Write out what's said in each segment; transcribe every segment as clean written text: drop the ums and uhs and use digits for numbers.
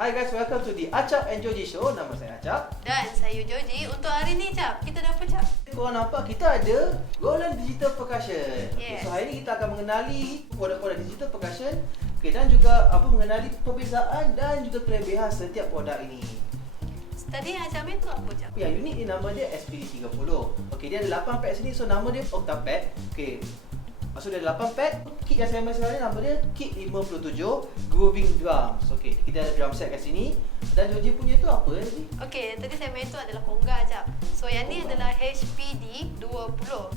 Hi guys, welcome to the Acap and Joji Show. Nama saya Acap. Dan saya Joji. Untuk hari ni Cap, kita dah apa Cap? Korang nampak kita ada Roland Digital Percussion. Yes. So hari ni kita akan mengenali produk-produk digital percussion, dan juga mengenali perbezaan dan juga kelebihan setiap produk ini. Tadi Acap main tu apa Cap? Yang unik ni nama dia SPD 30. Dia ada 8 pad sini, so nama dia Octapad. Maksud dia ada 8 pad. Kit yang saya main sekarang ni nama dia Kit 57 Grooving Drums. Kita ada drum set kat sini. Dan Joji punya tu apa tadi? Tadi saya main tu adalah Conga Cap. So yang ni adalah HPD 20.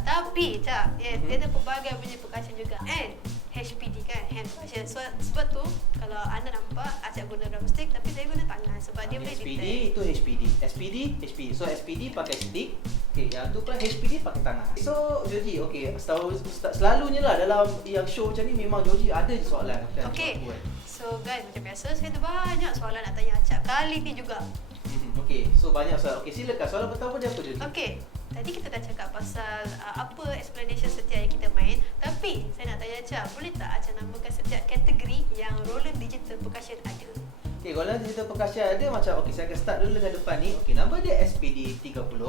Tapi Cap, dia ada pelbagai punya percussion juga. And HPD kan, hand percussion. So, sebab tu kalau anda nampak Acap guna drumstick, tapi saya guna tangan sebab dia boleh SPD detect. itu SPD. So SPD pakai stick. Yang tu pula HPD pakai tangan. So Joji, selalunya lah dalam yang show macam ni memang Joji ada je soalan. So guys, macam biasa saya ada banyak soalan nak tanya Acap kali ni juga. So banyak soalan. Silakan, soalan pertama dia apa Joji? Tadi kita dah cakap pasal apa explanation setiap yang kita main. Tapi saya nak tanya Acap, boleh tak Acap namakan setiap kategori yang Roland Digital Percussion ada? Roland Digital Percussion ada macam, saya akan start dulu dengan depan ni. Nama dia SPD 30.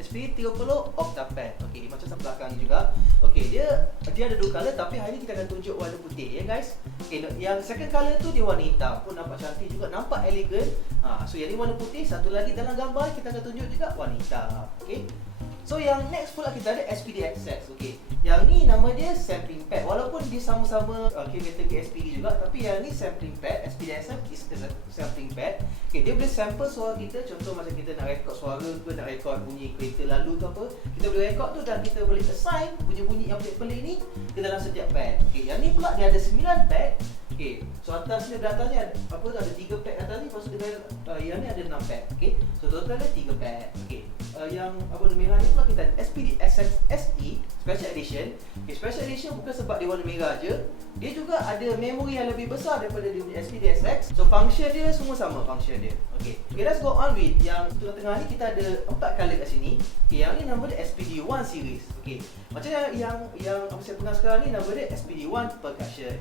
SPD 30 Octapad. Macam sebelah belakang ni juga. Dia ada dua color, tapi hari ni kita akan tunjuk warna putih ya guys. Yang second color tu dia warna hitam. Pun nampak cantik juga, nampak elegan. So yang ni warna putih, satu lagi dalam gambar kita akan tunjuk juga warna hitam. So yang next pula kita ada SPD Access. Yang ni nama dia sampling pad. Walaupun dia sama-sama kategori SPD juga, tapi yang ni sampling pad. SPD Access is a sampling pad. Dia boleh sample suara kita. Contoh macam kita nak rekod suara ke, nak rekod bunyi kereta lalu ke apa, kita boleh rekod tu dan kita boleh assign bunyi-bunyi yang pelik-pelik ni ke dalam setiap pad. Yang ni pula dia ada 9 pad. So atas ni, atasnya ada 3 pad atas ni, lepas tu yang ni ada 6 pad. So total ada 3 pad. Yang warna merah ni pula kita ada SPD SE Special Edition. Special Edition bukan sebab dia warna merah je, dia juga ada memori yang lebih besar daripada dia punya SPD SX. So function dia semua sama function dia. Let's go on with yang tengah-tengah ni. Kita ada 4 color kat sini. Yang ni nama dia SPD 1 series. Macam yang apa saya pegang sekarang ni, nama dia SPD 1 Percussion.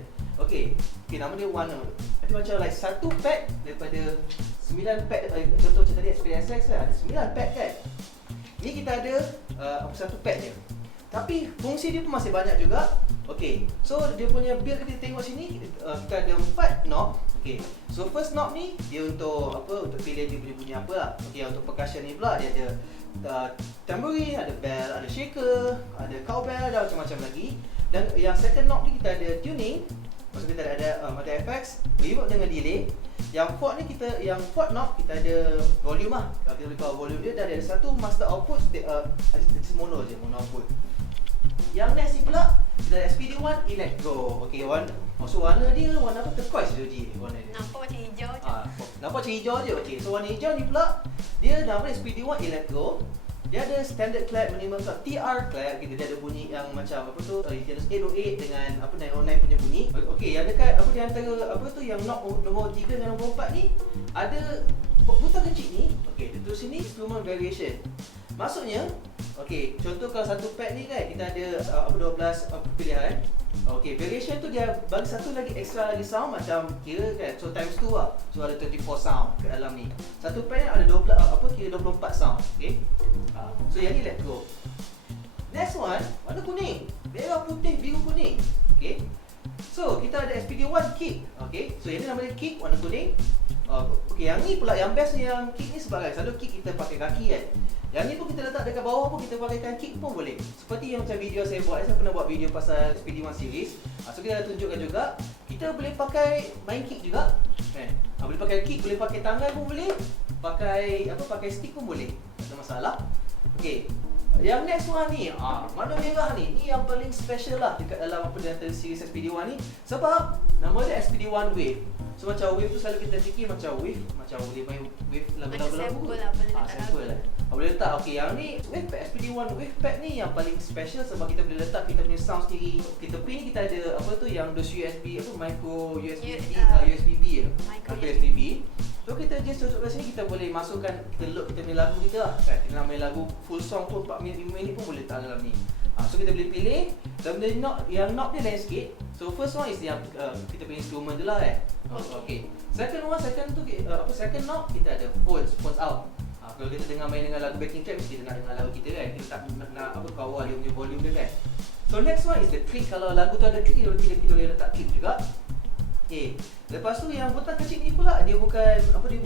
Nama dia warna. Nanti macam like satu pad daripada 9 pad. Contoh macam tadi SPD SX kan, ada 9 pad kan. Ni kita ada satu pad je, tapi fungsi dia pun masih banyak juga. So dia punya build kita tengok sini, kita ada 4 knob. So first knob ni dia untuk pilih dia bunyi apa lah. Untuk percussion ni pula dia ada tambourine, ada bell, ada shaker, ada cowbell dan macam-macam lagi. Dan yang second knob ni kita ada tuning. Maksud kita ada effects, reverb dengan delay. Yang fourth knob kita ada volume lah. Kalau kita boleh tahu volume dia, dan ada satu master output, mono output. Yang next ni pula kita ada SPD 1 Electro. Maksud warna dia warna apa? Turquoise je warna dia. Nampak macam hijau je. Nampak macam hijau je. So warna hijau ni pula dia nama dia SPD 1 Electro. Dia ada standard clap, minimal clap, TR clap. Dia ada bunyi yang macam dia ada 808 dengan 909 punya bunyi. Yang dekat di antara yang knob nombor 3 dan nombor 4 ni ada butang kecil ni. Dia tulis sini instrument variation. Maksudnya contoh kalau satu pad ni kan kita ada 12 pilihan. Variation tu dia bagi satu lagi extra lagi sound, macam kira kan, so times 2 lah. So ada 24 sound kat dalam ni. Satu pad ni ada 24 sound. So yang ni electro. Next one, warna kuning. Merah, putih, biru, kuning. So kita ada SPD 1 kick. So yang ni nama dia kick, warna kuning. Yang ni pula yang best ni, yang kick ni sebab kan selalu kick kita pakai kaki kan. Yang ni pun kita letak dekat bawah pun, kita pakaikan kick pun boleh. Seperti yang macam video saya buat, saya pernah buat video pasal SPD 1 series. So kita dah tunjukkan juga, kita boleh pakai main kick juga kan. Boleh pakai kick, boleh pakai tangan pun boleh, pakai stick pun boleh, tak ada masalah. Yang next one ni, warna merah ni yang paling special lah dekat dalam di antara series SPD 1 ni, sebab nama dia SPD 1 Wave. So macam wave tu selalu kita fikir macam wave, macam boleh main wave lagu-lagu. Sample lah, boleh letak sample lah. Boleh letak. Yang ni wave pad, SPD 1 wave pad ni yang paling special sebab kita boleh letak kita punya sound sendiri. Kita pin kita ada yang dos USB, micro USB USB-B micro USB-B. So kita just cocok kat sini, kita boleh masukkan, kita load kita punya lagu kita lah kan. Kita nak main lagu full song pun 4 minit 5 minit pun boleh letak dalam ni. So kita boleh pilih. Dan benda knob dia lain sikit. So first one is yang kita punya instrument tu lah kan. Okay. Second knob kita ada phones out. Kalau kita dengar main dengan lagu backing track, mesti kita nak dengar lagu kita kan. Kita tak nak kawal dia punya volume dia kan. So next one is the click. Kalau lagu tu ada click, kita boleh letak click juga. Okay. Lepas tu yang butang kecil ni pula, dia bukan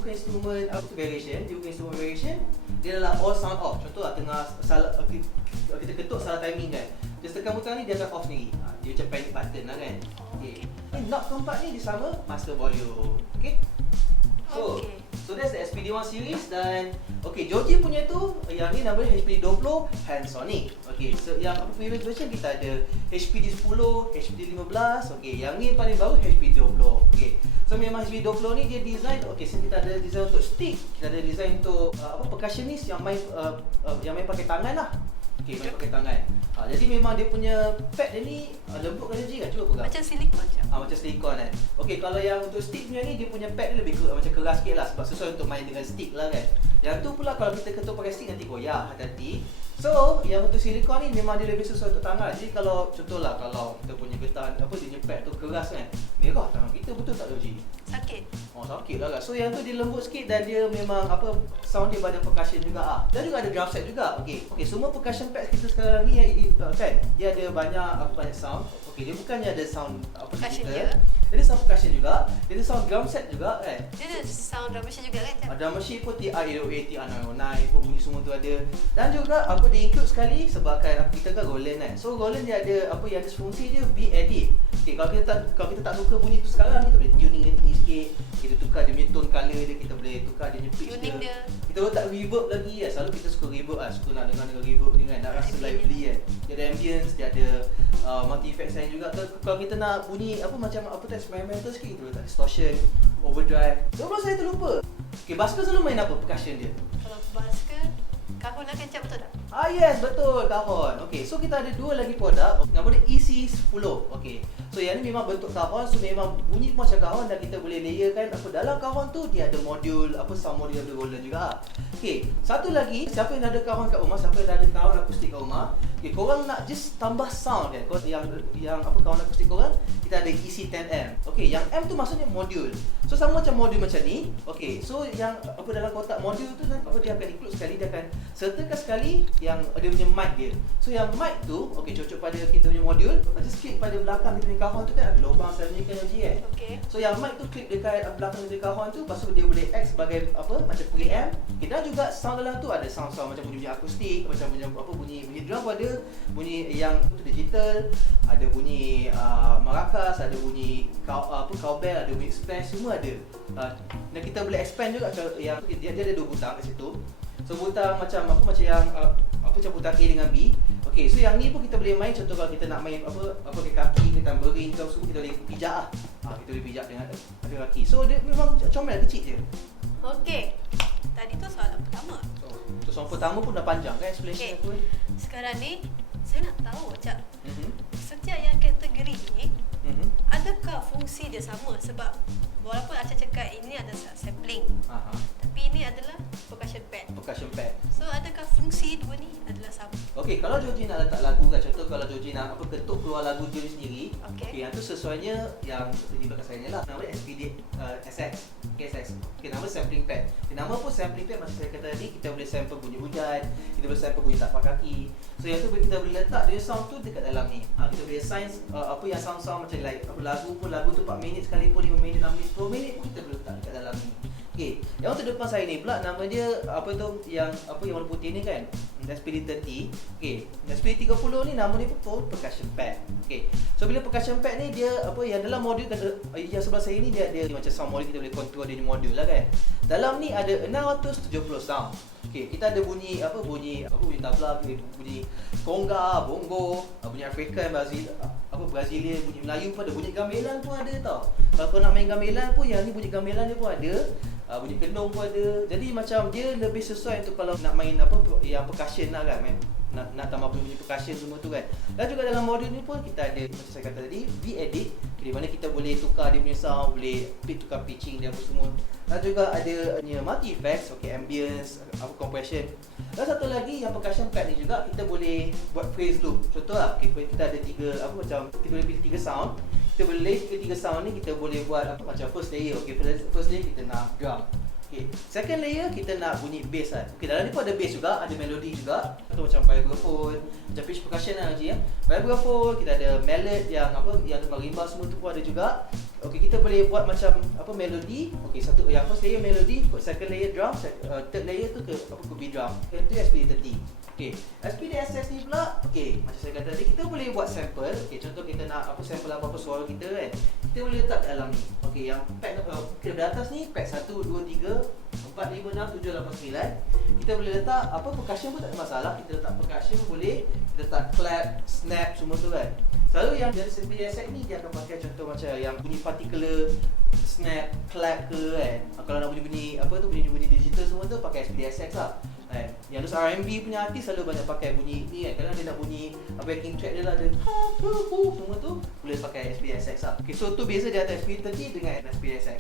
instrumen variation, dia bukan instrumen variation. Dia adalah all sound off. Contoh lah tengah salah, kita ketuk salah timing kan. Dia tekan butang ni, dia akan off sendiri. Dia macam panic button lah kan. Okay. Knob keempat ni dia sama master volume. Okay. So that's the SPD1 series. Dan okay, Joji punya tu yang ni namanya HPD20 Handsonic. Okay, so yang previous version kita ada HPD10, HPD15. Okay, yang ni paling baru HPD20. Okay, so memang HPD20 ni dia design, okay, so kita ada design untuk stick, kita ada design untuk percussionist yang main pakai tangan lah. Okay, main pakai tangan. Jadi memang dia punya pad dia ni lembut kan Joji kan? Cuba pegang. Macam silikon je. Macam silikon kan. Okay, kalau yang untuk stick punya ni, dia punya pad dia lebih macam keras sikit lah, sebab sesuai untuk main dengan stick lah kan. Yang tu pula kalau kita ketuk pakai stick nanti goyah, hati-hati. So, yang untuk silikon ni memang dia lebih sesuai untuk tangan. Jadi kalau contohlah kalau kita punya getah dia punya pad tu keras kan, merah tangan kita, betul tak Joji? Sakit. Sakit lah kan. So yang tu dia lembut sikit dan dia memang sound dia banyak percussion juga Dan juga ada drum set juga. Okay, semua percussion pad kita sekarang ni kan, dia ada banyak sound. Okay, dia bukannya ada sound percussion je. Dia ada sound percussion juga. Dia ada sound drum set juga kan. Dia ada sound drum machine juga kan? Drum machine pun TR-808, TR-909 pun bunyi semua tu ada. Dan juga dia include sekali sebabkan kita kan Roland kan. So Roland dia ada yang ada fungsi dia V-edit. Okay, kalau kita tak suka bunyi tu sekarang, kita boleh tuning dia tinggi sikit. Kita tukar dia punya tone color dia, kita boleh tukar dia punya pitch dia. Kita letak reverb lagi kan. Selalu kita suka reverb kan, suka nak dengar reverb ni kan, nak rasa lively kan. Dia ada ambience, dia ada multi effects lain juga. Kalau kita nak bunyi macam experimental sikit, kita letak distortion, overdrive. Sebelum saya terlupa. Okay, Basker selalu main apa percussion dia? Kalau Basker, kahon akan cap betul tak? Yes, betul, kahon. Okay, so kita ada dua lagi produk. Nama dia EC10. Okay, so yang ni memang bentuk kahon. So memang bunyi pun macam kahon dan kita boleh layerkan dalam kahon tu dia ada modul sound modul ada Roland juga. Okay, satu lagi, siapa yang ada kahon kat rumah, siapa yang ada kahon akustik kat rumah, okay, korang nak just tambah sound kan. Yang kahon akustik korang, kita ada EC10M. Okay, yang M tu maksudnya modul. So sama macam modul macam ni. Okay, so yang dalam kotak modul tu dia akan include sekali, dia akan sertakan sekali yang dia punya mic dia. So yang mic tu, okay, cocok pada kita punya modul. Just klik pada belakang kita punya kahon tu kan ada lubang selalunya kan Joji kan. Okay. So yang mic tu klik dekat belakang kita kahon tu, lepas tu dia boleh act sebagai macam preamp. Okay, dan juga sound dalam tu ada sound macam bunyi akustik, macam bunyi drum ada, bunyi yang digital, ada bunyi maracas, ada bunyi cowbell, ada bunyi splash, semua ada. Dan kita boleh expand juga yang dia ada dua butang kat situ. So butang macam yang macam butang A dengan B. Okay, so yang ni pun kita boleh main. Contoh kalau kita nak main ke kaki, kita tambourine ke semua, kita boleh pijak lah. Kita boleh pijak dengan kaki. So dia memang comel kecil je. Okay, tadi tu soalan pertama. So soalan pertama pun dah panjang kan explanation aku. Sekarang ni saya nak tahu Cak, setiap yang kategori ni adakah fungsi dia sama? Sebab walaupun Acah cakap ini adalah sampling, tapi ini adalah percussion pad. So adakah fungsi dua ni adalah sama? Okay, kalau Joji nak letak lagu kan, contoh kalau Joji nak ketuk keluar lagu Joji sendiri, okay, yang tu sesuainya yang di belakang saya ni lah. Nama SPD SX. Okay, nama sampling pad. Okay, nama pun sampling pad macam saya kata tadi, kita boleh sample bunyi hujan, kita boleh sample bunyi tapak kaki. So yang tu kita boleh letak dia sound tu dekat dalam ni. Kita boleh assign yang sound macam like lagu tu 4 minit sekalipun, 5 minit, 6 minit, 10 minit pun kita boleh letak dekat dalam ni. Okay, yang tu depan saya ni pula nama dia yang warna putih ni kan, SPD30. Okay, SPD30 ni nama dia pun percussion pad. Okay, so bila percussion pad ni dia yang dalam modul yang sebelah saya ni dia macam sound modul, kita boleh control dia ni modul lah kan. Dalam ni ada 670 sound. Okay, kita ada bunyi tabla, bunyi conga, bongo, bunyi African, Brazilian, bunyi Melayu pun ada, bunyi gamelan pun ada tau. Kalau kau nak main gamelan pun, yang ni bunyi gamelan dia pun ada. Bunyi kenong pun ada. Jadi macam dia lebih sesuai untuk kalau nak main yang percussion lah kan, nak tambah bunyi percussion semua tu kan. Dan juga dalam modul ni pun kita ada macam saya kata tadi, V-edit, Okay, di mana kita boleh tukar dia punya sound, boleh tukar pitching dia apa semua. Dan juga ada multi effects, okay, ambience, apa compression. Dan satu lagi yang percussion pad ni juga kita boleh buat phrase loop. Contoh lah, okay, kita ada kita boleh pilih 3 sound. Kita boleh lay 3 sound ni, kita boleh buat macam first layer. Okay, first layer kita nak drum. Okay, second layer kita nak bunyi bass kan. Okay, dalam ni pun ada bass juga, ada melody juga. Atau macam vibraphone, macam pitch percussion lah Haji ya. Vibraphone, kita ada mallet yang marimba semua tu pun ada juga. Okay, kita boleh buat macam melody. Okay, yang first layer melody, second layer drum, third layer tu ke beat drum. Itu SPD30. Okay, SPD-SX ni pula, okay, macam saya kata tadi, kita boleh buat sample. Okay, contoh kita nak sample apa-apa suara kita kan, kita boleh letak dalam ni. Okay, yang pad di atas ni, pad 1, 2, 3, 4, 5, 6, 7, 8, 9. Kita boleh letak percussion pun tak ada masalah. Kita letak percussion boleh, kita letak clap, snap, semua tu kan. Selalu yang dari SPD-SX ni, dia akan pakai contoh macam yang bunyi particular, snap, clap ke kan. Kalau nak bunyi-bunyi bunyi-bunyi digital semua tu pakai SPD-SX lah. Yang R&B punya artis selalu banyak pakai bunyi ni kan. Kadang dia nak bunyi backing track dia lah, ada semua tu boleh pakai SPD-SX lah. Okay, so tu beza dia antara SPD30 dengan SPD-SX.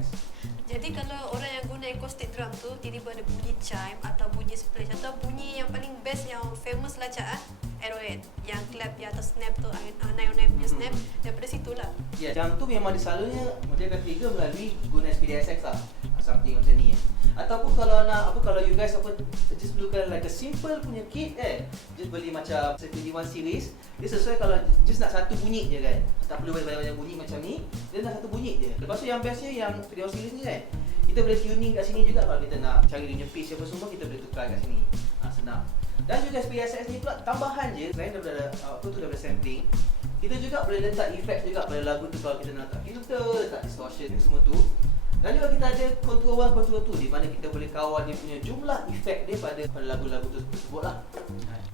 Jadi kalau orang yang guna acoustic drum tu tiba-tiba ada bunyi chime atau bunyi splash atau bunyi yang paling best yang famous lah Cak, Arrowhead yang clap di atas snap tu, 909 punya snap, daripada situ lah. Ya, yang tu memang selalunya dia akan trigger melalui guna SPD-SX lah, something macam ni. Ataupun kalau you guys just perlukan like a simple punya kit kan, just beli macam SPD-1 series. Dia sesuai kalau just nak satu bunyi je kan, tak perlu banyak-banyak bunyi macam ni, dia nak satu bunyi je. Lepas tu yang bestnya yang SPD-1 series ni kan, kita boleh tuning kat sini juga. Kalau kita nak cari dia punya pitch apa semua, kita boleh tukar kat sini. Senang. Dan juga SPD-SX ni pula tambahan je, selain daripada daripada sampling, kita juga boleh letak effect juga pada lagu tu. Kalau kita nak letak filter, letak distortion semua tu. Dan juga kita ada control 1, control 2 di mana kita boleh kawal dia punya jumlah efek dia pada lagu-lagu tersebut lah.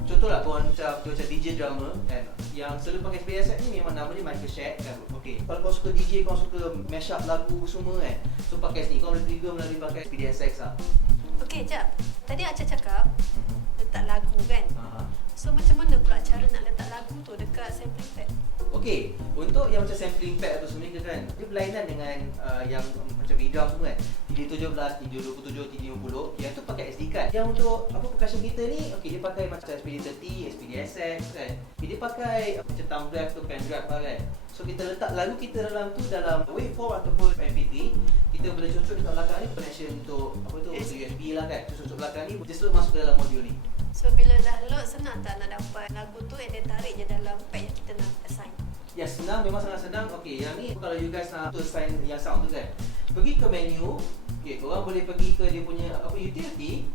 Contohlah korang macam DJ drummer kan, yang selalu pakai SPD-SX ni memang nama dia Michael Shack kan. Okay, kalau korang suka DJ, korang suka mash up lagu semua kan, so pakai sini, korang boleh trigger melalui pakai SPD-SX lah. Okay, Jap, tadi Acah cakap letak lagu kan. So macam mana pula cara nak letak lagu tu dekat sampling pad? Okay, untuk yang macam sampling pad atau semua kan, dia berlainan dengan yang macam drum semua kan, TD17, TD27, TD50, yang tu pakai SD card. Yang untuk percussion kita ni, okay, dia pakai macam SPD30, SPD-SX kan. Dia pakai macam thumb drive tu, pen drive lah kan. So kita letak lagu kita dalam waveform ataupun MP3. Kita boleh cocok dekat belakang ni connection untuk USB lah kan. Cocok belakang ni just masuk ke dalam modul ni. So bila dah load, senang tak nak dapat lagu tu and then tarik je dalam pad yang kita nak assign? Ya, senang, memang sangat senang. Okay, yang ni kalau you guys nak assign yang sound tu kan, pergi ke menu. Okay, korang boleh pergi ke dia punya utility.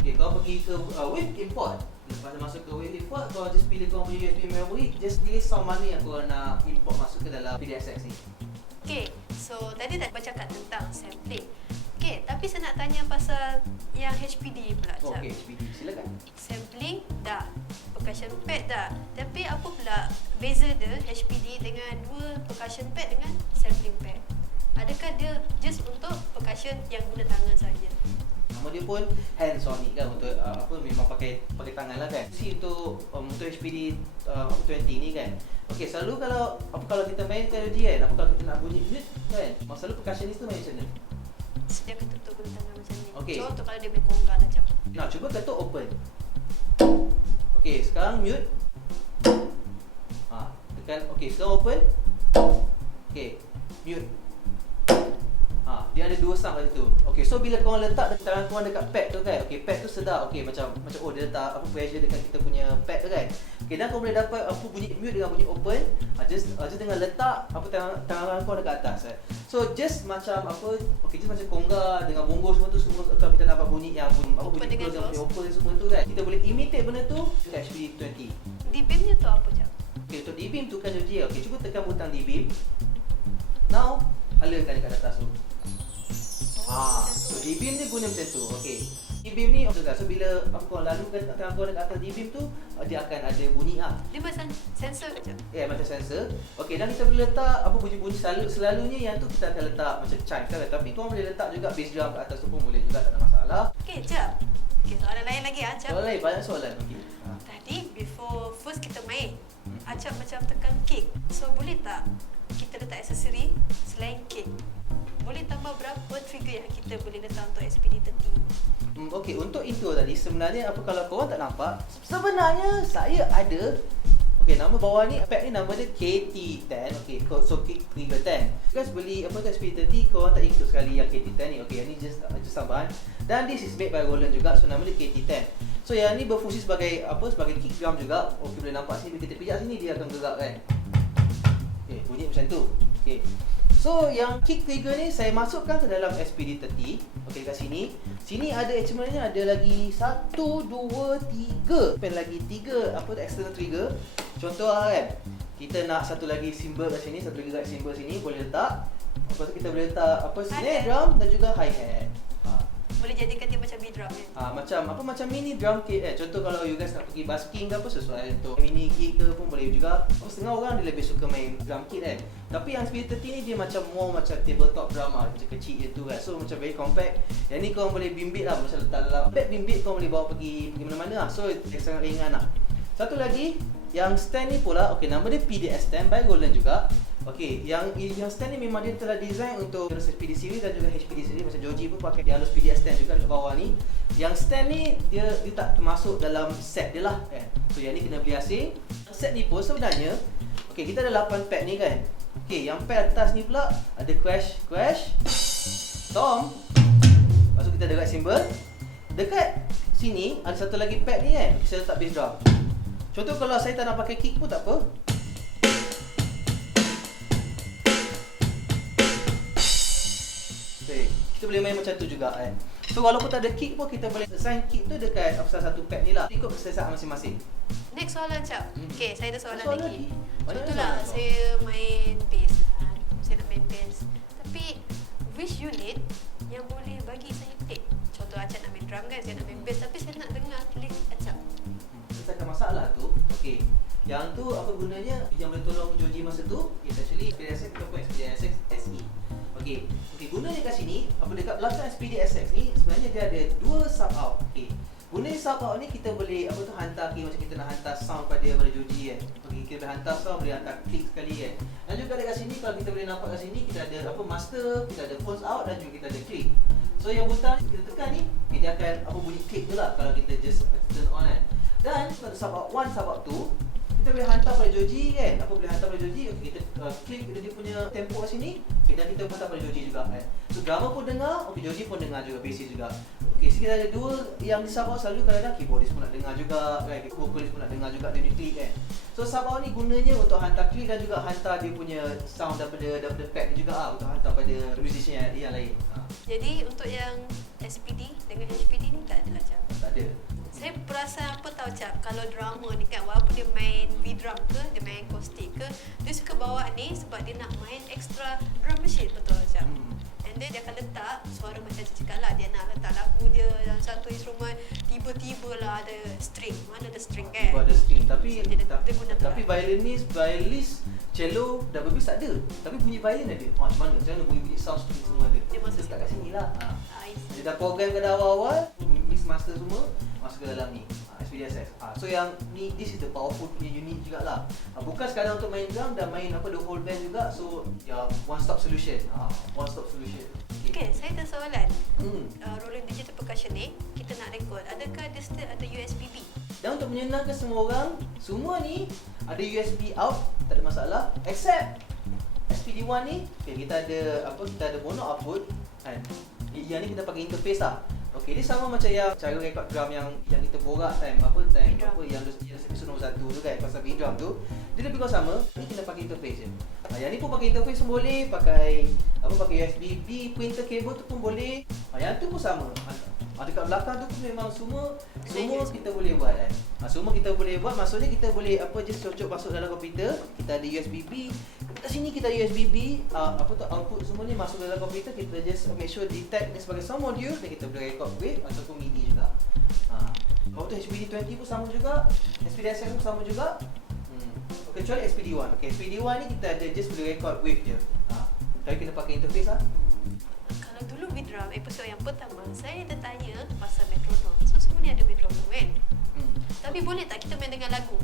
Okay, korang pergi ke wave import. Lepas masuk ke wave import, korang just pilih korang punya USB memory. Just pilih sound mana yang korang nak import masuk ke dalam SPD-SX ni. Okay, so tadi dah bercakap tentang sampling. Okay, tapi saya nak tanya pasal yang HPD pula. Okay, HPD, silakan. Sampling dah, percussion pad dah. Tapi apa pula beza dia HPD dengan dua percussion pad dengan sampling pad? Adakah dia just untuk percussion yang guna tangan saja? Nama dia pun hands on ni kan, untuk memang pakai tangan lah kan. untuk HPD 20 ni kan. Okay, selalu kalau kita main teknologi kan, kalau kita nak bunyi mute kan, selalu percussionist tu main macam mana? Dia akan tutup guna tangan macam ni. Okay. Contoh kalau dia main conga lah macam. Nah, cuba ketuk open. Okay, sekarang mute. Tekan, okay, sekarang open. Okay, mute. Dia ada dua sound kat situ. Okay, so bila korang letak tangan korang dekat pad tu kan, okay, pad tu sedar, okay, macam dia letak pressure dekat kita punya pad tu kan. Okay, dan korang boleh dapat bunyi mute dengan bunyi open, just dengan letak tangan korang dekat atas kan. So just macam okay, just macam conga dengan bongo semua tu, semua kalau kita dapat bunyi yang bunyi close dengan bunyi open semua tu kan, kita boleh imitate benda tu dekat HPD20. D-beam ni tu apa je? Okay, untuk D-beam tu kan dia. Okay, cuba tekan butang D-beam. Now, halakan dekat atas tu. So D-beam dia guna macam tu. Okay, D-beam ni so bila kau lalukan tangan kau dekat atas D-beam tu, dia akan ada bunyi Dia macam sensor je. Ya, macam sensor. Okay, dan kita boleh letak bunyi-bunyi selalunya yang tu kita akan letak macam chime kan. Tapi kau boleh letak juga bass drum kat atas tu pun boleh juga, tak ada masalah. Okay, Jap. Okay, soalan lain lagi Acap. Soalan lain, banyak soalan. Okay. Tadi before first kita main, Acap macam tekan kick. So boleh tak kita kita letak aksesori selain kek, boleh tambah berapa trigger yang kita boleh letak untuk SPD30? Okey, untuk itu tadi sebenarnya apa kalau korang tak nampak, sebenarnya saya ada nama bawah ni, pack ni nama dia KT10. Okey, so kick trigger 10. Guys beli apa tu SPD30, korang tak ikut sekali yang KT10 ni. Okey, yang ni just tambahan. Dan this is made by Roland juga, so nama dia KT10. So yang ni berfungsi sebagai sebagai kick drum juga. Okey, boleh nampak sini, bila kita pijak sini dia akan gerak kan. Okey, bunyi macam tu. Okey. So yang kick trigger ni saya masukkan ke dalam SPD30. Okey, kat sini. Sini ada sebenarnya ada lagi 1 2 3. Pen lagi 3 external trigger. Contoh kan. Kita nak satu lagi cymbal kat sini, satu lagi cymbal sini boleh letak. Lepas tu kita boleh letak snare drum dan juga hi hat. Boleh jadikan dia macam B-drum kan? Macam mini drum kit Contoh kalau you guys nak pergi busking ke apa, sesuai untuk mini gig ke pun boleh juga. Setengah orang dia lebih suka main drum kit kan. Tapi yang SPD30 ni dia macam macam tabletop drum macam kecil je tu kan. So macam very compact. Yang ni korang boleh bimbit lah, macam letak dalam bag bimbit, korang boleh bawa pergi mana-mana lah. So dia sangat ringan lah. Satu lagi, yang stand ni pula, okey, nama dia PDS stand by Roland juga. Okey, yang stand ni memang dia telah design untuk SPD series dan juga HPD series. Macam Joji pun pakai dia halus PDS stand juga dekat bawah ni. Yang stand ni dia tak termasuk dalam set dia lah kan. So yang ni kena beli asing. Set ni pun sebenarnya, okey, kita ada 8 pad ni kan. Okey, yang pad atas ni pula ada crash, tom. Lepas tu kita ada kat cymbal. Dekat sini ada satu lagi pad ni kan. Kita letak bass drum. Contoh kalau saya tak nak pakai kick pun tak apa. Okay, kita boleh main macam tu juga kan. So walaupun tak ada kick pun kita boleh assign kick tu dekat salah satu pad ni lah. Ikut keselesaan masing-masing. Next soalan Cap. Okay, saya ada soalan Soalan lagi. lagi? Contohlah saya main bass. Saya nak main bass. Tapi which unit yang boleh bagi saya klik? Contoh Acap nak main drum kan, saya nak main bass tapi saya nak dengar klik Acap. Selesaikan masalah tu. Okey. Yang tu apa gunanya yang boleh tolong Joji masa tu? Is actually SPDSX ataupun SPDSX SE. Okey, gunanya kat sini, apa dekat belakang SPDSX ni sebenarnya dia ada 2 sub out. Okey. Guna sub out ni kita boleh hantar macam kita nak hantar sound pada Joji kan. Okey, kita boleh hantar sound, boleh hantar klik sekali kan. Dan juga dekat sini kalau kita boleh nampak kat sini kita ada master, kita ada phones out dan juga kita ada klik. So yang butang kita tekan ni, dia akan bunyi klik tu lah kalau kita just turn on kan. Dan pada sub out 1, sub out 2, kita boleh hantar pada Joji kan. Boleh hantar pada Joji. Okay, kita klik dia punya tempo kat sini. Okay, dan kita hantar pada Joji juga kan. So drummer pun dengar, Joji pun dengar juga, bassist juga. Okay, so kita ada 2 yang di sub out selalu kadang-kadang keyboardist pun nak dengar juga kan. Vocalist pun nak dengar juga dia punya klik kan. So sub out ni gunanya untuk hantar klik dan juga hantar dia punya sound daripada pad ni juga untuk hantar pada musician yang lain. Jadi untuk yang SPD dengan HPD ni tak ada Cap? Tak ada. Saya perasan apa tahu Cap, kalau drummer ni kan walaupun dia main V-drum ke, dia main akustik ke, dia suka bawa ni sebab dia nak main extra drum machine, betul Cap? And then dia akan letak suara macam cakap lah, dia nak letak lagu dia dalam satu instrumen, tiba-tiba lah ada string, mana ada string kan? Tiba ada string, tapi so, dia guna tapi violinist, cello, double bass tak ada. Tapi bunyi violin ada. Macam mana? Macam mana bunyi sound string semua ada? Dia masuk letak kat sini lah. I Dia dah program ke awal-awal, mix master semua masuk ke dalam ni. SPDSX. So yang ni, this is the powerful punya unit jugalah. Bukan sekadar untuk main drum dan main the whole band juga. So one stop solution. One stop solution. Okay, saya ada soalan. Roland Digital Percussion ni kita nak record, adakah dia still ada USB-B? Dan untuk menyenangkan semua orang, semua ni ada USB out, tak ada masalah. Except SPD1 ni, okay, kita ada mono output kan. Yang ni kita pakai interface lah. Okey, dia sama macam yang cara rekod drum yang kita borak time yang episode nombor 1 tu kan, pasal V-drum tu. Dia lebih kurang sama. Ni kita pakai interface je. Yang ni pun pakai interface pun boleh, pakai USB-B printer cable tu pun boleh. Yang tu pun sama. Dekat belakang tu pun memang semua kita boleh buat kan. Semua kita boleh buat, maksudnya kita boleh just cocok masuk dalam komputer. Kita ada USB-B. Kat sini kita ada USB-B, output semua ni masuk dalam komputer. Kita just make sure detect ni sebagai sound module dan kita boleh record wave ataupun MIDI juga. Kalau tu HPD20 pun sama juga, SPDSX pun sama juga. Kecuali SPD1. Okay, SPD1 ni kita ada just boleh record wave je. Tapi kena pakai interface lah. Kalau dulu V-drum episod yang pertama, saya ada tanya pasal metronom. So semua ni ada metronom kan? Tapi boleh tak kita main dengan lagu?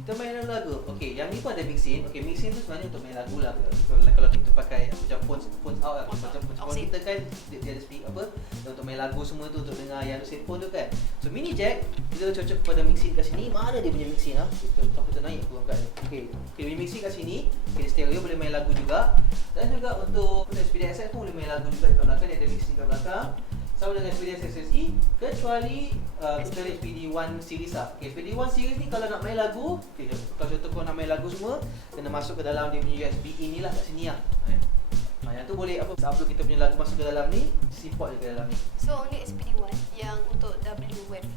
Kita kita main lagu. Okey, yang ni pun ada mixing. Okey, mixing tu sebenarnya untuk main lagu lah. Kalau kita pakai macam phones out lah. Macam phone kita kan dia ada speak apa untuk main lagu semua tu, untuk dengar yang headphone tu kan. So mini jack kita cocok pada mixing kat sini. Mana dia punya mixing ah? Kita naik tu angkat ni. Okey, mixing kat sini. Okey, stereo boleh main lagu juga. Dan juga untuk SPDXL pun boleh main lagu juga kat belakang. Dia ada mixing kat belakang. Sama dengan SPDXL kecuali SPD1 series lah. Okay, SPD1 series ni kalau nak main lagu, okay, kalau contoh kau nak main lagu semua, kena masuk ke dalam dia punya USB in ni lah kat sini lah. Yang tu boleh apa, upload kita punya lagu masuk ke dalam ni, import je ke dalam ni. So only SPD1 yang untuk WWave.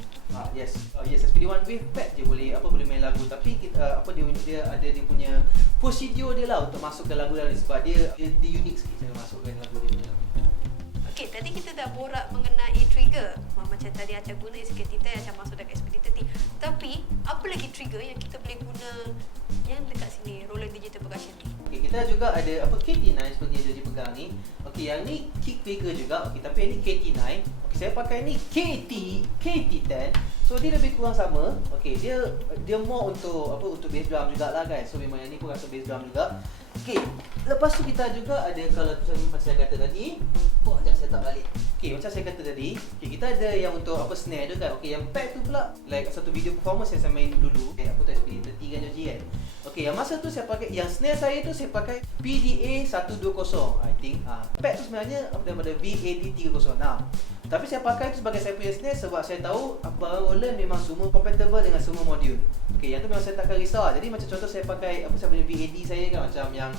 Yes. Yes, SPD1 wave pack je boleh main lagu, tapi kita dia ada dia punya prosedur dia lah untuk masuk ke lagu dalam ni, sebab dia unik sikit cara masukkan lagu dia dalam ni. Okey, tadi kita dah borak mengenai trigger. Macam tadi Acah guna SKT10 Acah masuk dekat SPD30. Tapi apa lagi trigger yang kita boleh guna yang dekat sini, Roland Digital Percussion ni? Okey, kita juga ada KT9 seperti yang Joji pegang ni. Okey, yang ni kick trigger juga. Okey, tapi yang ni KT9. Okey, saya pakai ni KT10. So dia lebih kurang sama. Okey, dia more untuk untuk bass drum jugalah guys. So memang yang ni pun rasa bass drum juga. Okey, lepas tu kita juga ada, kalau macam saya kata tadi, sekejap saya tak balik. Okey, macam saya kata tadi, kita ada yang untuk snare tu kan. Okey, yang pack tu pula, like satu video performance yang saya main dulu, SPD30 kan Joji kan. Okey, yang masa tu saya pakai, yang snare saya tu saya pakai PDA 120 I think. Pack tu sebenarnya daripada VAD306. Tapi saya pakai tu sebagai saya punya snare sebab saya tahu barang Roland memang semua compatible dengan semua modul. Okey, yang tu memang saya takkan risau. Jadi macam contoh saya pakai saya punya VAD saya kan, macam yang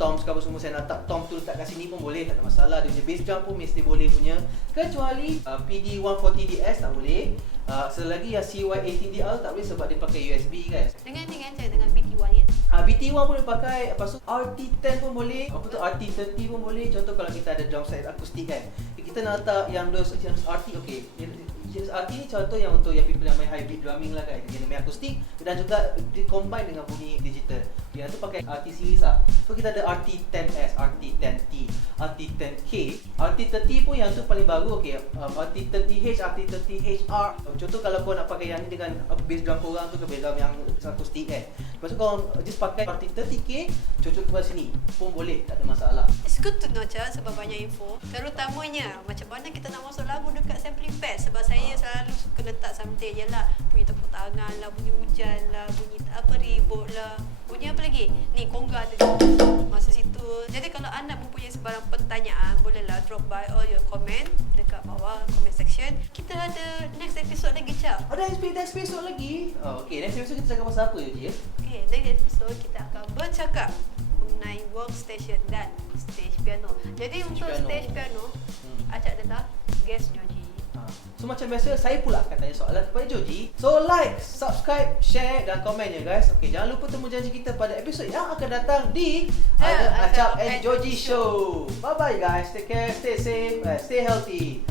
toms ke apa semua, saya nak tak tom tu letak kat sini pun boleh, tak ada masalah. Dia punya bass drum pun mesti boleh punya, kecuali PD140DS tak boleh. Selagi yang CY18DR tak boleh sebab dia pakai USB guys. Dengan ni kan dengan BT1 kan? BT1 boleh pakai, lepas tu RT10 pun boleh, RT30 pun boleh. Contoh kalau kita ada drum set akustik kan, kita nak letak yang dos RT, okey. Jenis RT ni contoh yang untuk yang people yang main hybrid drumming lah kan, dia main akustik dan juga di combine dengan bunyi digital. Yang tu pakai RT series lah. So kita ada RT10S, RT10T, RT10K, RT30 pun yang tu paling baru. Okey, RT30H, RT30HR. Contoh kalau kau nak pakai yang ni dengan bass drum korang tu ke bass drum yang akustik kan. Lepas tu kau just pakai RT30K, cocok ke sini pun boleh, tak ada masalah. It's good to know Cak, sebab banyak info. Terutamanya macam mana kita nak masuk lagu dekat sampling pad. Sebab saya selalu suka letak something, yalah bunyi tepuk tangan lah, bunyi hujan lah, bunyi ribut lah, bunyi apa lagi? Ni kongga ada masa situ. Jadi kalau anda mempunyai sebarang pertanyaan, bolehlah drop by all your comment dekat bawah comment section. Kita ada next episode lagi Cak. Ada next episode lagi? Okey, next episode kita cakap pasal apa je ya? Okay, next episode kita akan bercakap mengenai workstation dan stage piano. Jadi untuk stage piano, Acak adalah guest Joji. So macam biasa, saya pula akan tanya soalan kepada Joji. So like, subscribe, share dan komen ya guys. Okay, jangan lupa temu janji kita pada episod yang akan datang di Acap and Joji Show. Bye bye guys, take care, stay safe, stay healthy.